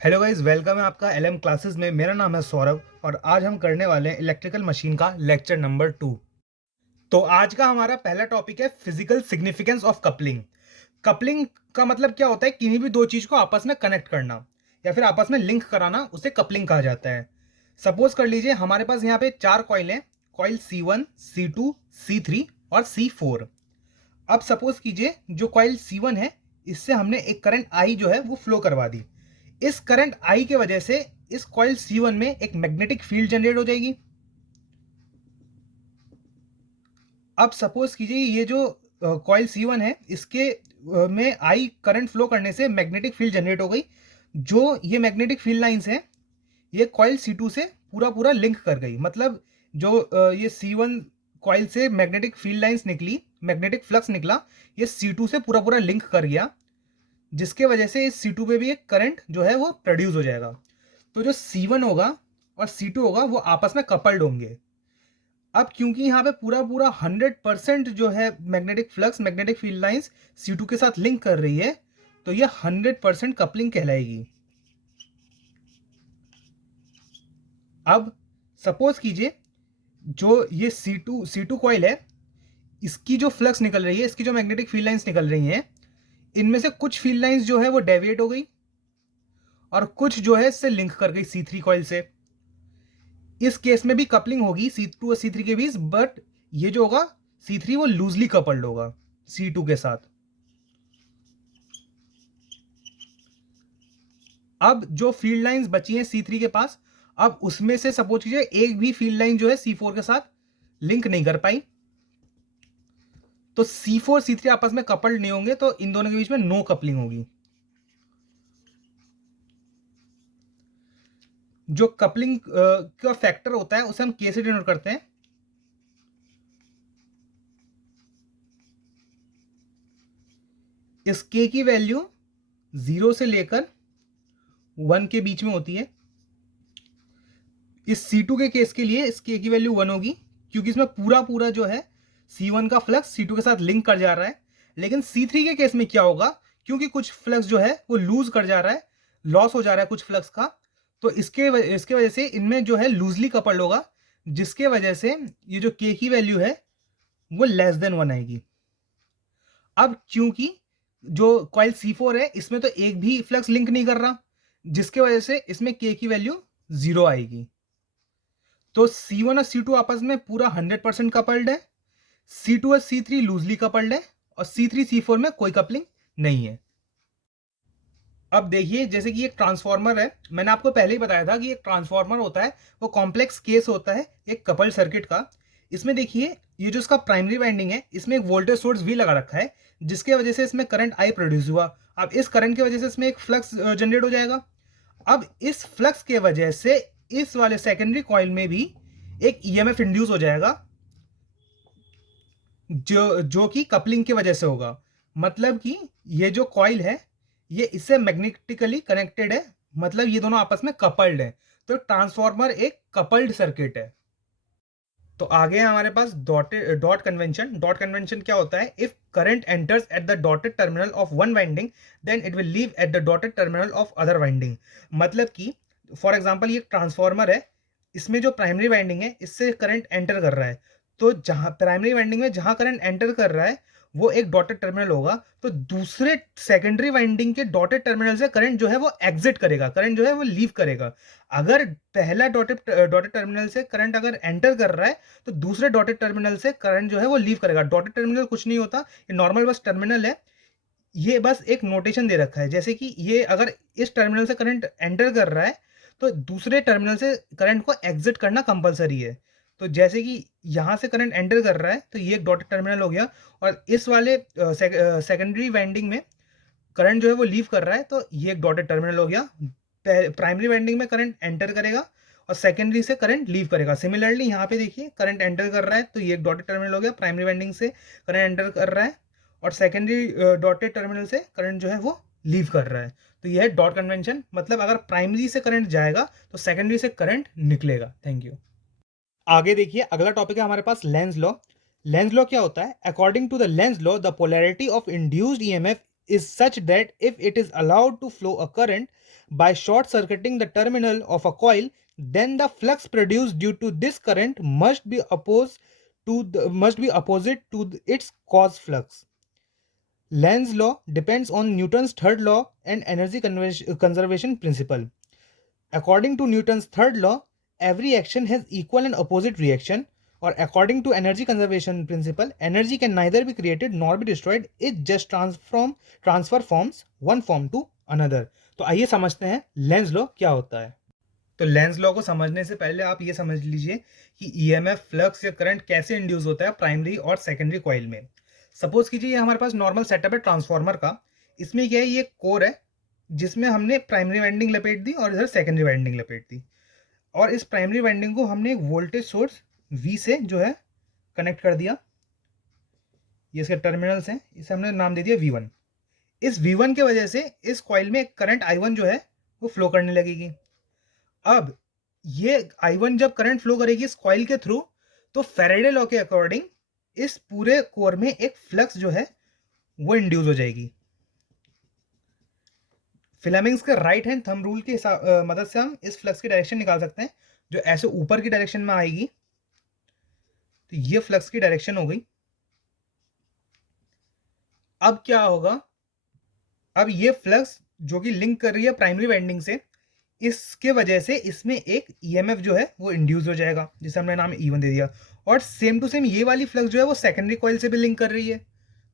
Hello guys, welcome है आपका LM classes में। मेरा नाम है सौरभ और आज हम करने वाले हैं इलेक्ट्रिकल मशीन का लेक्चर नंबर 2। तो आज का हमारा पहला टॉपिक है physical significance of coupling. Coupling का मतलब क्या होता है? किन्हीं भी दो चीज को आपस में कनेक्ट करना या फिर आपस में लिंक कराना, उसे कपलिंग कहा जाता है। सपोज कर लीजिए हमारे पास यहाँ पे चार कॉइल हैं, कॉइल C1, C2, C3 और C4। अब सपोज कीजिए जो कॉइल C1 है, इससे हमने एक करंट I जो है वो फ्लो करवा दी। इस करंट I की वजह से इस कॉइल C1 में एक मैग्नेटिक फील्ड जनरेट हो जाएगी। अब सपोज कीजिए ये जो कॉइल C1 है, इसके में I करंट फ्लो करने से मैग्नेटिक फील्ड जनरेट हो गई। जो ये मैग्नेटिक फील्ड लाइंस है, ये कॉइल C2 से पूरा पूरा लिंक कर गई। मतलब जो ये C1 कॉइल से मैग्नेटिक फील्ड लाइंस निकली, मैग्नेटिक फ्लक्स निकला, ये C2 से पूरा पूरा लिंक कर गया, जिसके वजह से इस C2 पे भी एक करंट जो है वो प्रोड्यूस हो जाएगा। तो जो C1 होगा और C2 होगा वो आपस में कपल्ड होंगे। अब क्योंकि यहाँ पे पूरा पूरा 100% जो है magnetic flux, magnetic field lines C2 के साथ लिंक कर रही है, तो ये 100% कपलिंग कहलाएगी। अब सपोज कीजिए जो ये C2 कॉइल है, इसकी जो फ्लक्स निकल रही है, इसकी जो मैग्नेटिक फील्ड लाइंस निकल रही हैं, इनमें से कुछ फील्ड लाइंस जो है वो डेविएट हो गई और कुछ जो है इससे लिंक कर गई C3 कॉइल से। इस केस में भी कपलिंग होगी C2 और C3 के बीच, बट ये जो होगा C3 वो लूजली कपल्ड होगा C2 के साथ। अब जो फील्ड लाइंस बची हैं C3 के पास, अब उसमें से सपोज कीजिए एक भी फील्ड लाइन जो है C4 के साथ लिंक नहीं कर पाई, तो C4 C3 आपस में कपल्ड नहीं होंगे, तो इन दोनों के बीच में नो कपलिंग होगी। जो कपलिंग का फैक्टर होता है उसे हम K से डिनोट करते हैं। इस K की वैल्यू 0 से लेकर 1 के बीच में होती है। इस C2 के केस के लिए इस K की वैल्यू 1 होगी, क्योंकि इसमें पूरा पूरा जो है C1 का फ्लक्स C2 के साथ लिंक कर जा रहा है। लेकिन C3 के केस में क्या होगा? क्योंकि कुछ फ्लक्स जो है वो लूज कर जा रहा है, लॉस हो जा रहा है कुछ फ्लक्स का, तो इसके वजह से इनमें जो है लूजली कपल्ड होगा, जिसके वजह से ये जो K की वैल्यू है वो लेस देन 1 आएगी। अब क्योंकि जो कॉइल C4 है, इसमें तो एक भी फ्लक्स लिंक नहीं कर रहा, जिसके वजह से इसमें K की वैल्यू 0 आएगी। तो C1 और C2 आपस में पूरा 100% कपल्ड है, C2 और C3 लूजली कपल्ड है, और C3 C4 में कोई कपलिंग नहीं है। अब देखिए, जैसे कि एक ट्रांसफार्मर है, मैंने आपको पहले ही बताया था कि एक ट्रांसफार्मर होता है वो कॉम्प्लेक्स केस होता है एक कपल्ड सर्किट का। इसमें देखिए ये जो इसका प्राइमरी वाइंडिंग है, इसमें एक वोल्टेज सोर्स भी लगा रखा है, जिसके वजह से इसमें करंट आई प्रोड्यूस हुआ। अब इस करंट की वजह से इसमें एक फ्लक्स जनरेट हो जाएगा। अब इस फ्लक्स के वजह से इस वाले सेकेंडरी कॉइल में भी एक ईएमएफ इंड्यूस हो जाएगा, जो कि कपलिंग की वजह से होगा। मतलब कि ये जो कॉइल है ये इससे मैग्नेटिकली कनेक्टेड है, मतलब ये दोनों आपस में कपल्ड है। तो ट्रांसफार्मर एक कपल्ड सर्किट है। तो आगे है हमारे पास डॉट कन्वेंशन। डॉट कन्वेंशन क्या होता है? If current enters at the dotted terminal of one winding, then it will leave at the dotted terminal of other winding. मतलब कि फॉर एग्जांपल ये ट्रांसफार्मर है, इसमें जो प्राइमरी वाइंडिंग है इससे करंट एंटर कर रहा है, तो जहां प्राइमरी वाइंडिंग में जहां करंट एंटर कर रहा है वो एक डॉटेड टर्मिनल होगा, तो दूसरे सेकेंडरी वाइंडिंग के डॉटेड टर्मिनल से करंट जो है वो एग्जिट करेगा, करंट जो है वो लीव करेगा। अगर पहला डॉटेड डॉटेड टर्मिनल से करंट अगर एंटर कर रहा है, तो दूसरे डॉटेड टर्मिनल से करंट जो है वो लीव करेगा। डॉटेड टर्मिनल कुछ नहीं होता, ये नॉर्मल बस टर्मिनल है। ये बस एक नोटेशन दे रखा है, जैसे कि ये अगर इस टर्मिनल से करंट एंटर कर रहा है, तो दूसरे टर्मिनल से करंट को एग्जिट करना कंपलसरी है। तो जैसे कि यहाँ से करंट एंटर कर रहा है, तो ये एक डॉटेड टर्मिनल हो गया, और इस वाले सेकेंडरी वाइंडिंग में करंट जो है वो लीव कर रहा है, तो ये एक डॉटेड टर्मिनल हो गया। प्राइमरी वाइंडिंग में करंट एंटर करेगा और सेकेंडरी से करंट लीव करेगा। सिमिलरली यहाँ पे देखिए करंट एंटर कर रहा है, तो ये एक डॉटेड टर्मिनल हो गया, प्राइमरी वाइंडिंग से करंट एंटर कर रहा है और सेकेंडरी डॉटेड टर्मिनल से करंट जो है वो लीव कर रहा है। तो ये है डॉट कन्वेंशन। मतलब अगर प्राइमरी से करंट जाएगा तो सेकेंडरी से करंट निकलेगा। Thank you. आगे देखिए, अगला टॉपिक है हमारे पास लेंज लॉ। लेंज लॉ क्या होता है? According to the Lenz law, the polarity of induced EMF is such that if it is allowed to flow a current, by short circuiting the terminal of a coil, then the flux produced due to this current must be opposite to its cause flux. Lenz's law depends on Newton's third law and energy conservation principle. According to Newton's third law, every action has equal and opposite reaction, or according to energy conservation principle, energy can neither be created nor be destroyed, it just transfer forms one form to another. तो आइए समझते हैं length law क्या होता है। तो Lenz law को समझने से पहले आप ये समझ लीजिए कि ईएमएफ, फ्लक्स या करंट कैसे इंड्यूस होता है प्राइमरी और सेकेंडरी कॉइल में। सपोज कीजिए ये हमारे पास नॉर्मल सेटअप है ट्रांसफार्मर का। इसमें क्या है, ये कोर है जिसमें हमने प्राइमरी वाइंडिंग लपेट दी और इधर सेकेंडरी वाइंडिंग लपेट दी, और इस प्राइमरी वाइंडिंग को हमने एक वोल्टेज सोर्स V से जो है कनेक्ट कर दिया। ये इसके टर्मिनल्स हैं, इसे हमने नाम दे दिया V1। इस V1 के वजह से इस कॉइल में एक करंट I1 जो है वो फ्लो करने लगेगी। अब ये I1 जब करंट फ्लो करेगी इस कॉइल के थ्रू, तो फैराडे लॉ के अकॉर्डिंग इस पूरे कोर में एक फ्लक्स जो है वो इंड्यूस हो जाएगी। फिलेमिंग्स के राइट हैंड थंब रूल की मदद से हम इस फ्लक्स की डायरेक्शन निकाल सकते हैं, जो ऐसे ऊपर की डायरेक्शन में आएगी। तो ये फ्लक्स की डायरेक्शन हो गई। अब क्या होगा, अब ये फ्लक्स जो कि लिंक कर रही है प्राइमरी वाइंडिंग से, इसके वजह से इसमें एक ईएमएफ जो है वो इंड्यूस हो जाएगा, जिसे हमने नाम E1 दे दिया। और सेम टू सेम ये वाली फ्लक्स जो है वो सेकेंडरी कॉइल से भी लिंक कर रही है,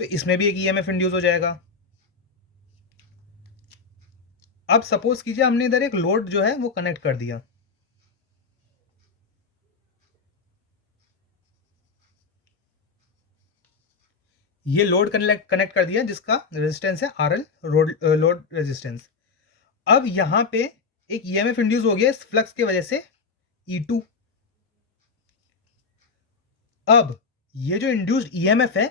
तो इसमें भी एक ईएमएफ इंड्यूस हो जाएगा। अब सपोज कीजिए हमने इधर एक लोड जो है वो कनेक्ट कर दिया। ये लोड कनेक्ट कर दिया जिसका रेजिस्टेंस है RL, लोड रेजिस्टेंस। अब यहां पे एक ईएमएफ इंड्यूस हो गया इस फ्लक्स की वजह से E2। अब ये जो इंड्यूस्ड ईएमएफ है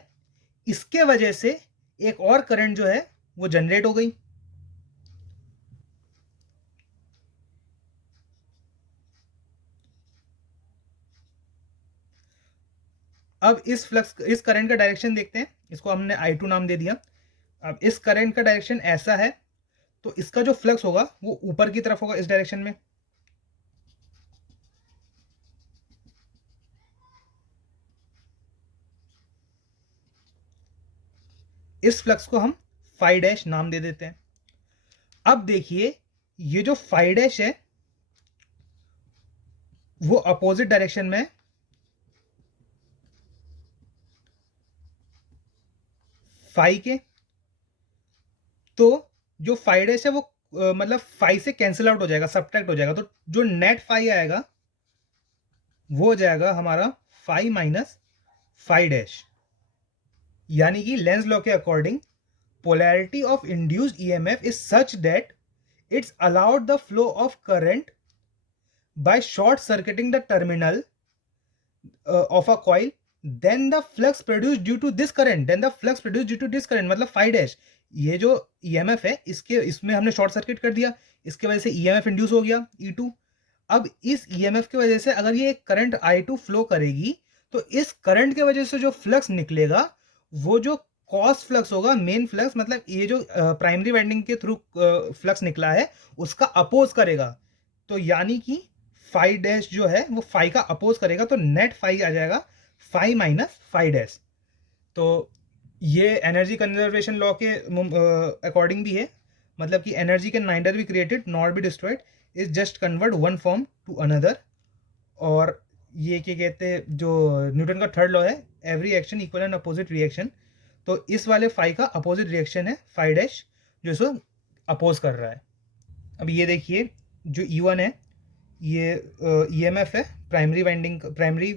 इसके वजह से एक और करंट जो है वो जनरेट हो गई। अब इस करंट का डायरेक्शन देखते हैं, इसको हमने I2 नाम दे दिया। अब इस करंट का डायरेक्शन ऐसा है, तो इसका जो फ्लक्स होगा वो ऊपर की तरफ होगा इस डायरेक्शन में। इस फ्लक्स को हम फाई डैश नाम दे देते हैं। अब देखिए ये जो फाई डैश है वो अपोजिट डायरेक्शन में फाई के, तो जो फाई डैश है वो मतलब फाई से कैंसिल आउट हो जाएगा, सब्ट्रैक्ट हो जाएगा। तो जो नेट फाई आएगा वो हो जाएगा हमारा फाई माइनस फाई डैश। यानी कि लेंज लॉ के according polarity of induced EMF is such that it's allowed the flow of current by short circuiting the terminal of a coil, then the flux produced due to this current, मतलब phi dash. ये जो EMF है इसमें हमने short circuit कर दिया, इसके वजह से EMF इंड्यूस हो गया E2। अब इस EMF की वजह से अगर ये करंट I2 फ्लो करेगी, तो इस करंट के वजह से जो फ्लक्स निकलेगा वो जो कॉस फ्लक्स होगा, मेन फ्लक्स मतलब ये जो प्राइमरी वाइंडिंग के थ्रू फ्लक्स निकला है उसका अपोज करेगा। तो यानी कि फाई डैश जो है वो फाई का अपोज करेगा, तो नेट फाई आ जाएगा फाई माइनस फाई डैश। तो ये एनर्जी कंजर्वेशन लॉ के अकॉर्डिंग भी है, मतलब कि energy can neither be created nor be destroyed, is just convert one form to another. और ये क्या कहते हैं, जो न्यूटन का थर्ड लॉ है, every action equal and opposite reaction. तो इस वाले फाई का अपोजिट रिएक्शन है फाई डैश, जो इसको अपोज कर रहा है। अब ये देखिए जो E1 है ये EMF है प्राइमरी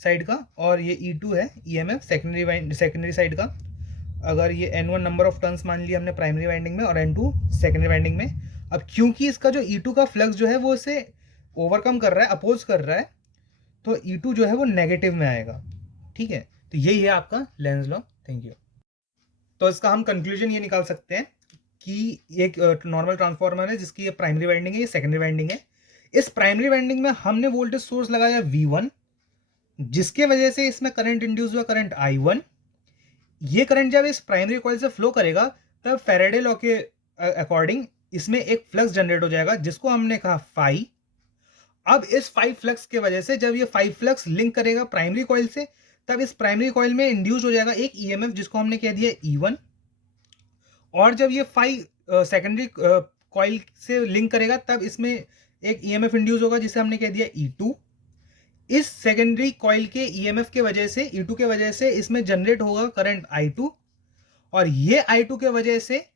साइड का, और ये E2 है EMF सेकेंडरी साइड का। अगर ये N1 नंबर ऑफ टर्न्स मान लिया हमने प्राइमरी वाइंडिंग में और N2 सेकेंडरी वाइंडिंग में। अब क्योंकि इसका जो E2 का फ्लक्स जो है वो इसे ओवरकम कर रहा है, अपोज कर रहा है, तो E2 जो है वो नेगेटिव में आएगा। ठीक है, तो यही है आपका लेंज लॉ। Thank you. तो इसका हम कंक्लूजन ये निकाल सकते हैं कि एक नॉर्मल ट्रांसफार्मर है जिसकी ये प्राइमरी वाइंडिंग है, ये सेकेंडरी वाइंडिंग है। इस प्राइमरी वाइंडिंग में हमने वोल्टेज सोर्स लगाया V1, जिसके वजह से इसमें करंट इंड्यूस हुआ, करंट I1। ये करंट जब इस प्राइमरी कॉइल से फ्लो करेगा तब फैराडे लॉ के अकॉर्डिंग इसमें एक फ्लक्स जनरेट हो जाएगा जिसको हमने कहा फाई। अब इस फाई फ्लक्स के वजह से जब ये फाई फ्लक्स लिंक करेगा प्राइमरी कॉइल से, तब इस प्राइमरी कॉइल में इंड्यूस हो जाएगा एक ईएमएफ जिसको हमने कह दिया E1। और जब ये फाई सेकेंडरी कॉइल से लिंक करेगा तब इसमें एक ईएमएफ इंड्यूस होगा जिसे हमने कह दिया E2। इस सेकेंडरी कॉइल के ईएमएफ के वजह से, E2 के वजह से इसमें जनरेट होगा करंट I2, और ये I2 के वजह से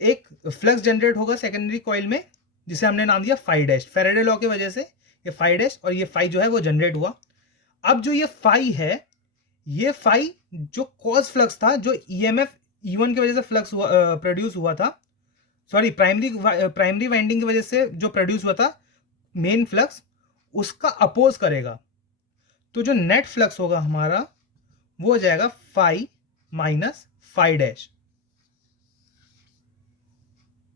एक फ्लक्स जनरेट होगा सेकेंडरी कॉइल में जिसे हमने नाम दिया फाई डैश। फैराडे लॉ की वजह से ये फाई डैश और ये फाई जो है वो जनरेट हुआ। अब जो ये फाई है, ये फाई जो कॉज फ्लक्स था, जो ईएमएफ E1 की वजह से फ्लक्स हुआ, प्रोड्यूस हुआ था, सॉरी प्राइमरी वाइंडिंग की वजह से जो प्रोड्यूस हुआ था मेन फ्लक्स, उसका अपोज करेगा। तो जो नेट फ्लक्स होगा हमारा वो हो जाएगा फाई माइनस फाई डैश।